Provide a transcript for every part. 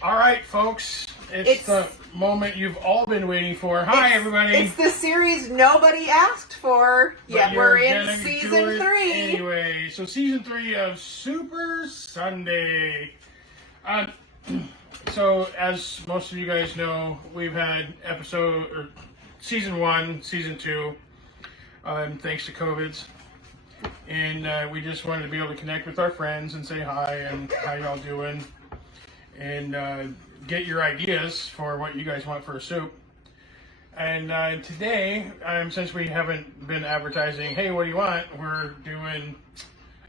All right, folks. It's the moment you've all been waiting for. Hi, everybody. It's the series nobody asked for, yet we're in season 3. Anyway, so season 3 of Super Sunday. So, as most of you guys know, we've had season 1, season 2, thanks to COVIDs. And we just wanted to be able to connect with our friends and say hi and how y'all doing. And get your ideas for what you guys want for a soup. And today, since we haven't been advertising, hey, what do you want? We're doing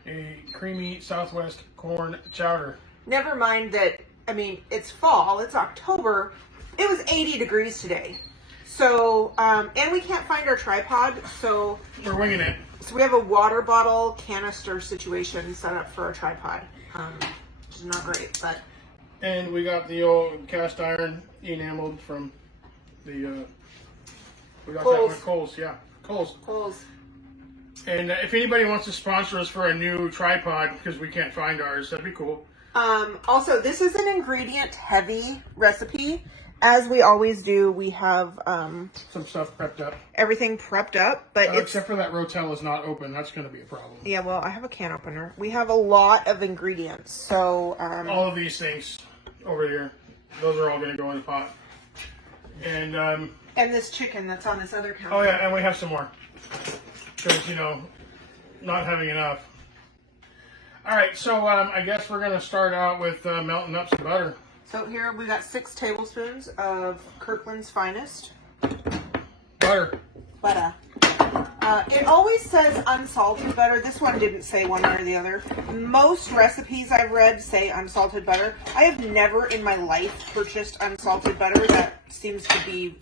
a Creamy Southwest Corn Chowder. Never mind that, it's fall, it's October. It was 80 degrees today. So, and we can't find our tripod, so... We're winging it. So we have a water bottle canister situation set up for our tripod, which is not great, but... And we got the old cast iron enameled from the, we got Kohl's. that one, Kohl's, yeah, Kohl's. Kohl's. And if anybody wants to sponsor us for a new tripod, because we can't find ours, that'd be cool. Also, this is an ingredient-heavy recipe. As we always do, we have, some stuff prepped up. everything prepped up, but Except for that Rotel is not open. That's going to be a problem. Yeah, well, I have a can opener. We have a lot of ingredients, so... all of these things over here, those are all going to go in the pot. And this chicken that's on this other counter. oh yeah, and we have some more. Because, not having enough. Alright, so I guess we're going to start out with melting up some butter. So here we got 6 tablespoons of Kirkland's Finest. Butter. Butter. It always says unsalted butter. This one didn't say one way or the other. Most recipes I've read say unsalted butter. I have never in my life purchased unsalted butter. That seems to be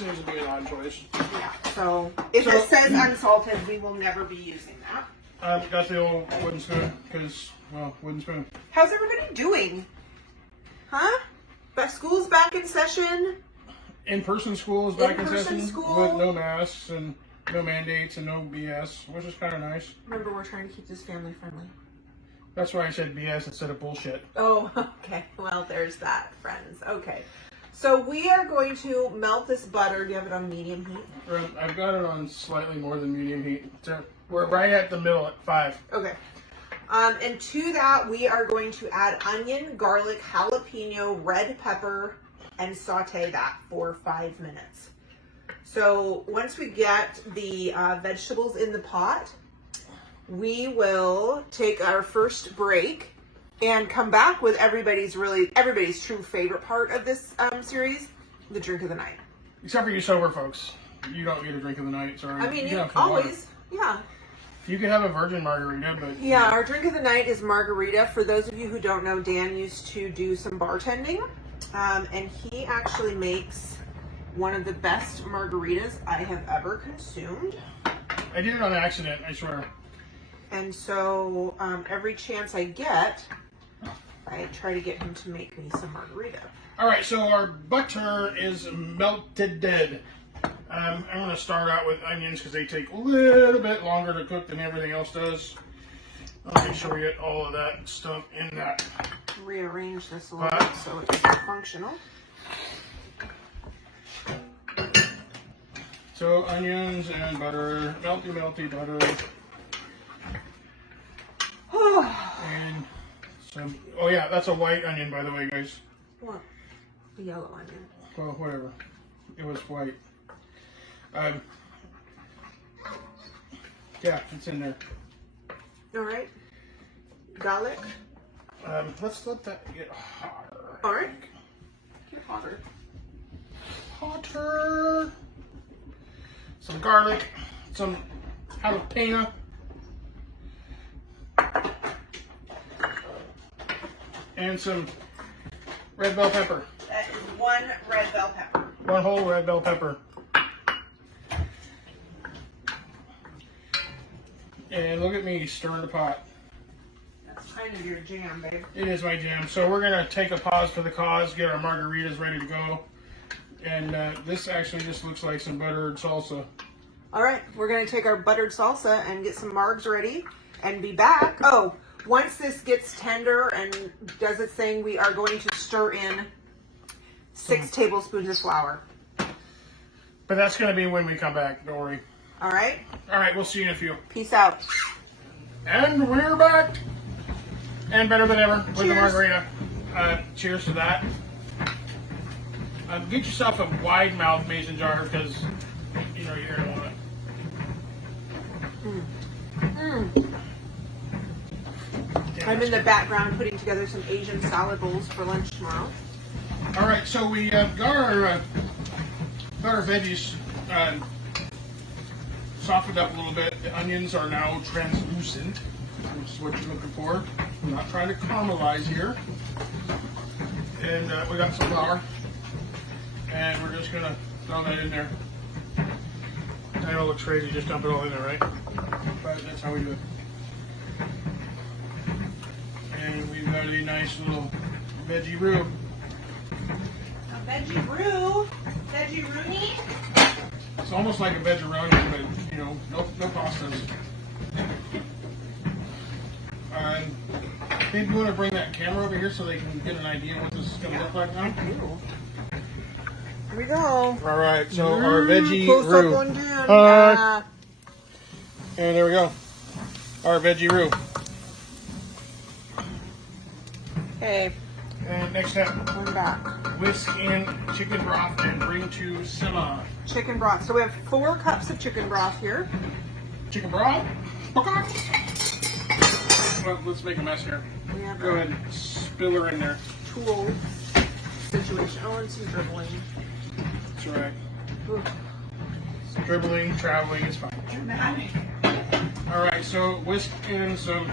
an odd choice. Yeah, so if it says unsalted, we will never be using that. Got the old wooden spoon, wooden spoon. How's everybody doing? Huh? But school's back in session. In-person school is back in In-person session school. with no masks and no mandates and no BS, which is kind of nice. Remember, we're trying to keep this family friendly. That's why I said BS instead of bullshit. Oh, okay. Well, there's that, friends. Okay. So we are going to melt this butter. Do you have it on medium heat? I've got it on slightly more than medium heat. So we're right at the middle at 5. Okay. And to that, we are going to add onion, garlic, jalapeno, red pepper, and saute that for 5 minutes. So once we get the vegetables in the pot, we will take our first break and come back with everybody's true favorite part of this series, the drink of the night. Except for you sober folks. You don't get a drink of the night, sorry. You always, yeah. You can have a virgin margarita, but... Yeah, our drink of the night is margarita. For those of you who don't know, Dan used to do some bartending, and he actually makes one of the best margaritas I have ever consumed. I did it on accident, I swear. And so, every chance I get, I try to get him to make me some margarita. Alright, so our butter is melted dead. I'm going to start out with onions because they take a little bit longer to cook than everything else does. I'll make sure we get all of that stuff in that. Rearrange this a little bit so it's functional. So onions and butter, melty butter. And some, oh yeah, that's a white onion by the way, guys. What? The yellow onion. Well, whatever. It was white. Yeah, it's in there. All right. Garlic. Let's let that get hotter. All right. Get hotter. Hotter. Some garlic. Some jalapeno. And some red bell pepper. That is 1 red bell pepper. 1 whole red bell pepper. And look at me stirring the pot. That's kind of your jam, babe. It is my jam. So we're going to take a pause for the cause, get our margaritas ready to go. And this actually just looks like some buttered salsa. All right, we're going to take our buttered salsa and get some margs ready and be back. Oh, once this gets tender and does its thing, we are going to stir in 6 tablespoons of flour. But that's going to be when we come back. Don't worry. All right. All right, we'll see you in a few. Peace out. And we're back. And better than ever with the Cheers. margarita. Cheers to that. Get yourself a wide mouth mason jar because you know you're gonna want it. Yeah, I'm that's in the good. background putting together some Asian salad bowls for lunch tomorrow. All right, so we got our veggies softened up a little bit. The onions are now translucent, which is what you're looking for. I'm not trying to caramelize here. And we got some flour. And we're just going to throw that in there. I know it looks crazy, just dump it all in there, right? But that's how we do it. And we've got a nice little veggie roux. A veggie roux. Veggie roux. It's almost like a veggeroni, but you know, no pastas. Maybe you want to bring that camera over here so they can get an idea what this is going to look like now. Here we go. All right, so our veggie close roux. up on Dan. Yeah. And there we go. Our veggie roux. Okay, And next step, I'm back. whisk in chicken broth and bring to simmer. Chicken broth. So we have 4 cups of chicken broth here. Chicken broth. Okay. Well, let's make a mess here. We have Go ahead and spill her in there. tool situation. Oh, and some dribbling. That's all right. Ooh. Dribbling, traveling is fine. Dramatic. All right, so whisk in some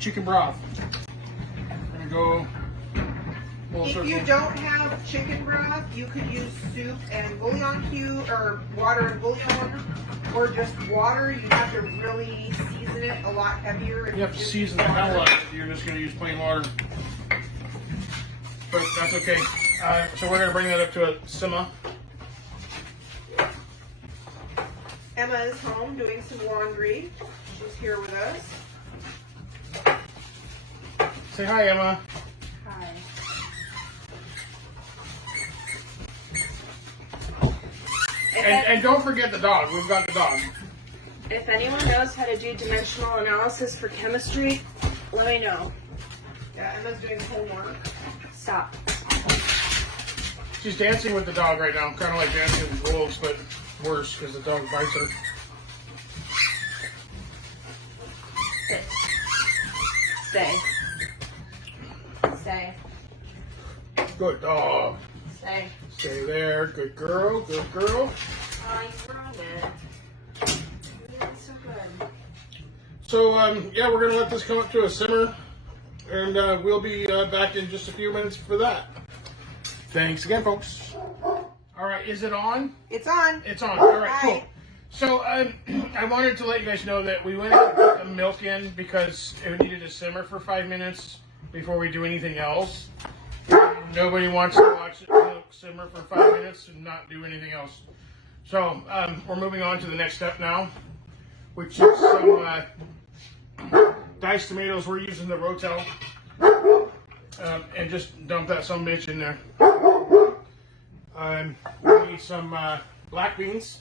chicken broth. We're gonna go. If you don't have chicken broth, you could use soup and bouillon cube, or water and bouillon, or just water. You have to really season it a lot heavier. if You have to just season the use hell water. out of it. You're just gonna use plain water, but that's okay. So we're gonna bring that up to a simmer. Emma is home doing some laundry. She's here with us. Say hi, Emma. Hi. And don't forget the dog. We've got the dog. If anyone knows how to do dimensional analysis for chemistry, let me know. Yeah, Emma's doing homework. Stop. She's dancing with the dog right now, kind of like dancing with wolves, but worse because the dog bites her. Sit. Stay. Stay. Good dog. Stay. Stay there. Good girl. Good girl. Oh, you brought it. You're doing so good. So, yeah, we're going to let this come up to a simmer, and we'll be back in just a few minutes for that. Thanks again, folks. All right, is it on? It's on. It's on. All right, Hi. cool. So, I wanted to let you guys know that we went and put the milk in because it needed to simmer for 5 minutes before we do anything else. Nobody wants to watch the milk simmer for 5 minutes and not do anything else. So, we're moving on to the next step now, which is some diced tomatoes. We're using the Rotel. And just dump that some bitch in there. We need some black beans.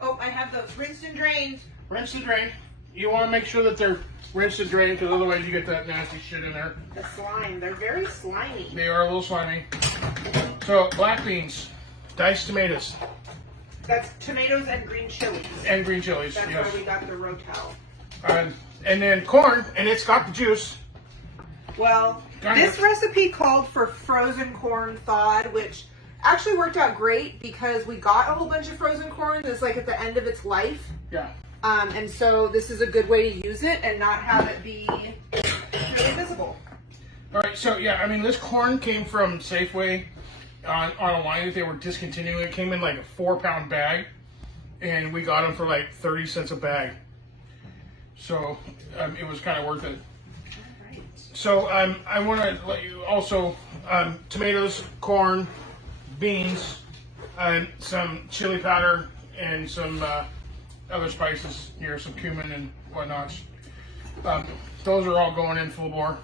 Oh, I have those rinsed and drained. Rinse and drain. You want to make sure that they're rinsed and drained because otherwise you get that nasty shit in there. The slime. They're very slimy. They are a little slimy. So, black beans, diced tomatoes, That's tomatoes and green chilies. and green chilies. That's Yes. why we got the Rotel. And then corn, and it's got the juice. Well, Kind this of. recipe called for frozen corn thawed, which actually worked out great because we got a whole bunch of frozen corn that's like at the end of its life. Yeah. And so this is a good way to use it and not have it be really visible. All right, so yeah, I mean, this corn came from Safeway on a line that they were discontinuing. It came in like a 4-pound bag, and we got them for like 30 cents a bag. So it was kind of worth it. So I want to let you also, tomatoes, corn, beans, some chili powder, and some other spices here, some cumin and whatnot. Those are all going in full bore.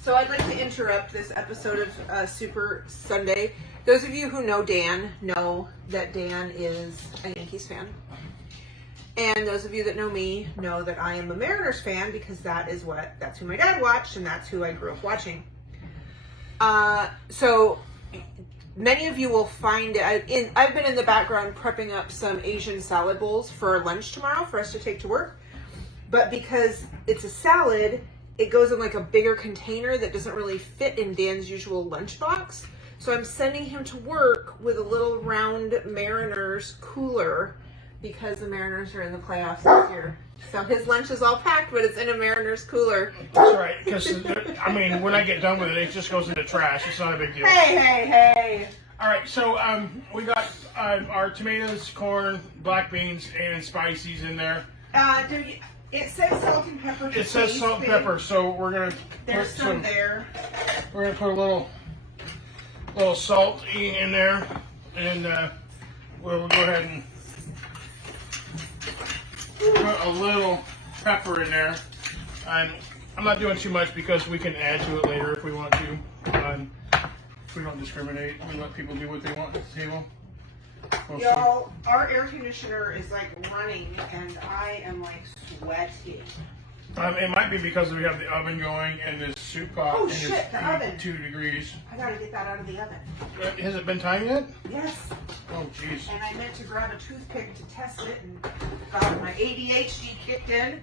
So I'd like to interrupt this episode of Super Sunday. Those of you who know Dan know that Dan is a Yankees fan. And those of you that know me know that I am a Mariners fan because that's who my dad watched and that's who I grew up watching. So many of you will find it. I've been in the background prepping up some Asian salad bowls for lunch tomorrow for us to take to work. But because it's a salad, it goes in like a bigger container that doesn't really fit in Dan's usual lunchbox. So I'm sending him to work with a little round Mariners cooler because the Mariners are in the playoffs this year. So his lunch is all packed, but it's in a Mariners cooler. That's right, because, I mean, when I get done with it, it just goes into trash. It's not a big deal. Hey. All right, so we got our tomatoes, corn, black beans, and spices in there. It says salt and pepper. It says salt and pepper, so we're going to There's some there. We're going to put a little salt in there, and we'll go ahead and put a little pepper in there. I'm not doing too much because we can add to it later if we want to. We don't discriminate. We let people do what they want at the table. Y'all, our air conditioner is like running and I am like sweating. It might be because we have the oven going and this soup pot is the oven. 2 degrees. I gotta get that out of the oven. Has it been time yet? Yes. Oh, jeez. And I meant to grab a toothpick to test it and got my ADHD kicked in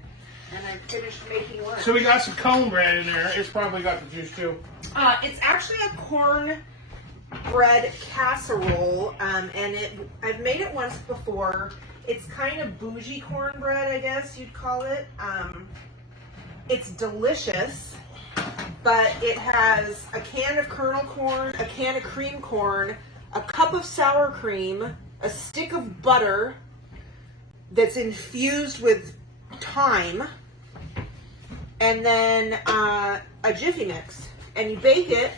and I finished making lunch. So we got some cornbread in there. It's probably got the juice too. It's actually a corn bread casserole, and I've made it once before. It's kind of bougie cornbread, I guess you'd call it. It's delicious, but it has a can of kernel corn, a can of cream corn, a cup of sour cream, a stick of butter that's infused with thyme, and then a Jiffy Mix. And you bake it.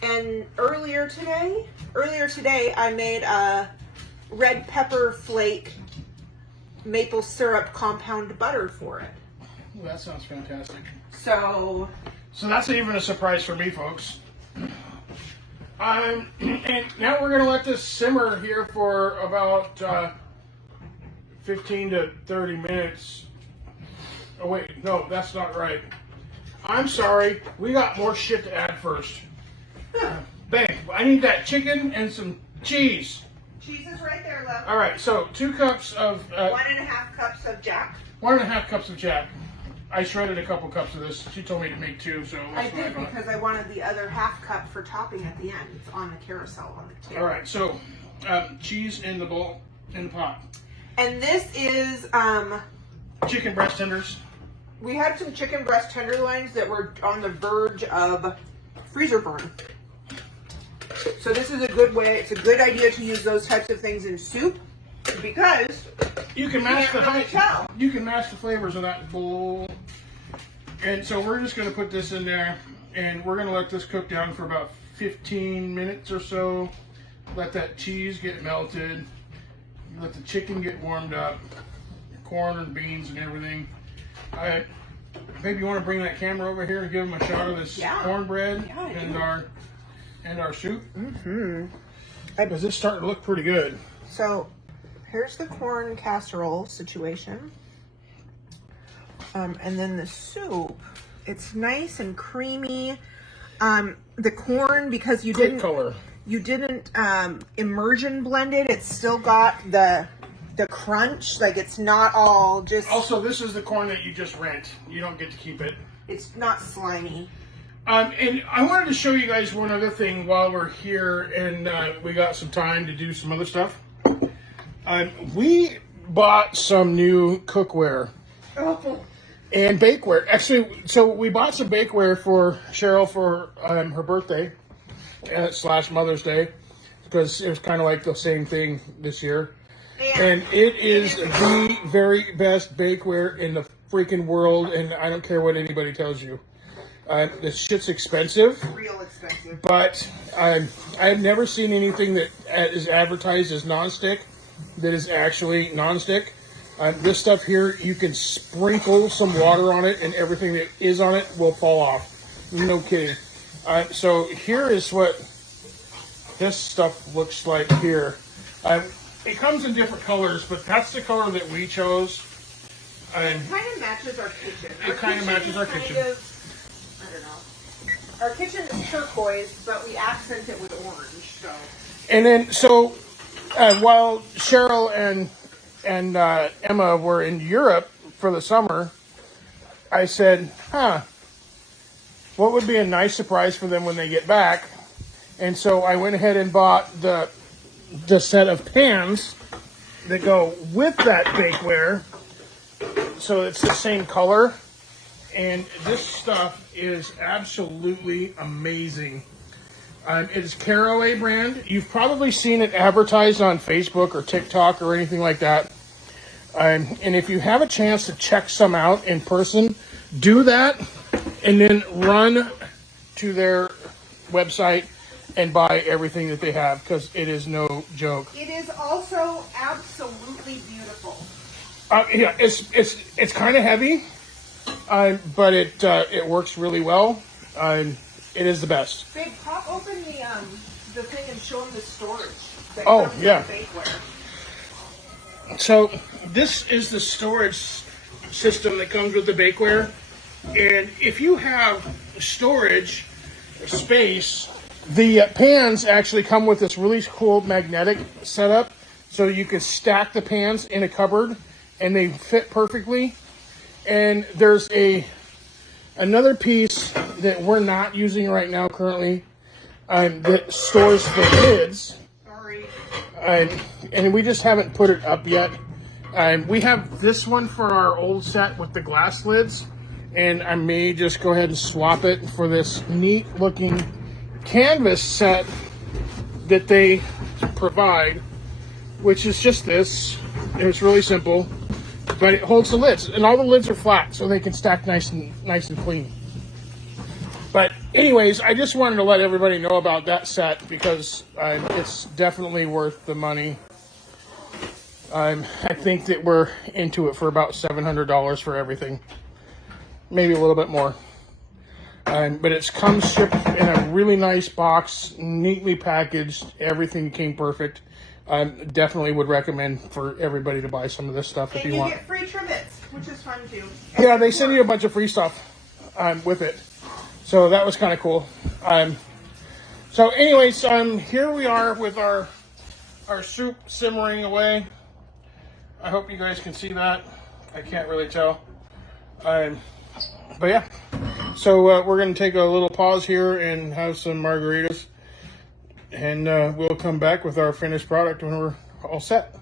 And earlier today, I made a red pepper flake maple syrup compound butter for it. Ooh, that sounds fantastic. So that's even a surprise for me, folks. And now we're going to let this simmer here for about 15 to 30 minutes. Oh, wait, no, that's not right. I'm sorry. We got more shit to add first. Bang. I need that chicken and some cheese. cheese is right there, love. All right, so 2 cups of... 1.5 cups of Jack. 1.5 cups of Jack. I shredded a couple cups of this. She told me to make 2, so... I did because I wanted the other half cup for topping at the end. It's on the carousel on the table. All right, so cheese in the bowl, in the pot. And this is... Chicken breast tenders. We had some chicken breast tenderloins that were on the verge of freezer burn. So this is a good way, it's a good idea to use those types of things in soup because you can mask tell. You can mask the flavors of that bowl. And so we're just going to put this in there and we're going to let this cook down for about 15 minutes or so. Let that cheese get melted. Let the chicken get warmed up. Corn and beans and everything. Maybe you want to bring that camera over here and give them a shot of this cornbread and our soup. Because it's starting to look pretty good. So here's the corn casserole situation. And then the soup, it's nice and creamy. The corn, because you didn't immersion blend it, it's still got the crunch, like it's not all just... Also, this is the corn that you just rent. You don't get to keep it. It's not slimy. And I wanted to show you guys one other thing while we're here and we got some time to do some other stuff. We bought some new cookware and bakeware. Actually, so we bought some bakeware for Cheryl for her birthday / Mother's Day because it was kind of like the same thing this year. And it is the very best bakeware in the freaking world, and I don't care what anybody tells you. This shit's expensive. Real expensive. But I've never seen anything that is advertised as nonstick that is actually nonstick. This stuff here, you can sprinkle some water on it, and everything that is on it will fall off. No kidding. So here is what this stuff looks like here. It comes in different colors, but that's the color that we chose. It kind of matches our kitchen. It kind of matches our kitchen. I don't know. Our kitchen is turquoise, but we accent it with orange. So. And then, while Cheryl and Emma were in Europe for the summer, I said, what would be a nice surprise for them when they get back? And so I went ahead and bought the set of pans that go with that bakeware. So it's the same color. And this stuff is absolutely amazing. It is Caraway brand. You've probably seen it advertised on Facebook or TikTok or anything like that. And if you have a chance to check some out in person, do that and then run to their website and buy everything that they have, because it is no joke. It is also absolutely beautiful. Yeah, it's kind of heavy, but it works really well. It is the best. Babe, pop open the thing and show them the storage. That Oh, comes with yeah. the bakeware. So this is the storage system that comes with the bakeware, and if you have storage space, the pans actually come with this really cool magnetic setup, so you can stack the pans in a cupboard and they fit perfectly. And there's another piece that we're not using right now currently, that stores the lids. Sorry. And we just haven't put it up yet. We have this one for our old set with the glass lids, and I may just go ahead and swap it for this neat looking canvas set that they provide, which is just this. It's really simple, but it holds the lids, and all the lids are flat, so they can stack nice and clean. But anyways, I just wanted to let everybody know about that set, because it's definitely worth the money. I think that we're into it for about $700 for everything, maybe a little bit more. But it comes shipped in a really nice box, neatly packaged. Everything came perfect. Definitely would recommend for everybody to buy some of this stuff if you want. And you get free trimmets, which is fun too. Yeah, they send you a bunch of free stuff with it. So that was kind of cool. So anyways, here we are with our soup simmering away. I hope you guys can see that. I can't really tell. But yeah, so we're going to take a little pause here and have some margaritas. And we'll come back with our finished product when we're all set.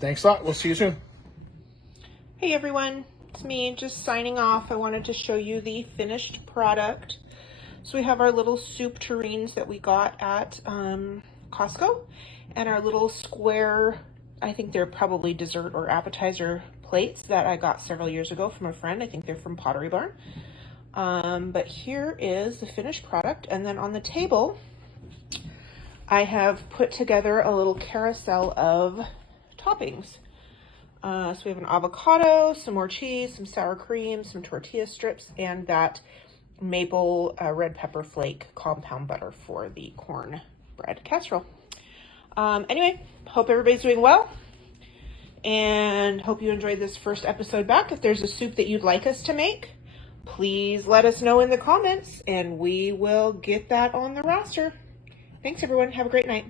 Thanks a lot. We'll see you soon. Hey everyone, it's me just signing off. I wanted to show you the finished product. So we have our little soup tureens that we got at Costco, and our little square, I think they're probably dessert or appetizer plates that I got several years ago from a friend. I think they're from Pottery Barn. But here is the finished product, and then on the table I have put together a little carousel of toppings. So we have an avocado, some more cheese, some sour cream, some tortilla strips, and that maple red pepper flake compound butter for the cornbread casserole. Anyway, hope everybody's doing well, and hope you enjoyed this first episode back. If there's a soup that you'd like us to make, please let us know in the comments, and we will get that on the roster. Thanks, everyone. Have a great night.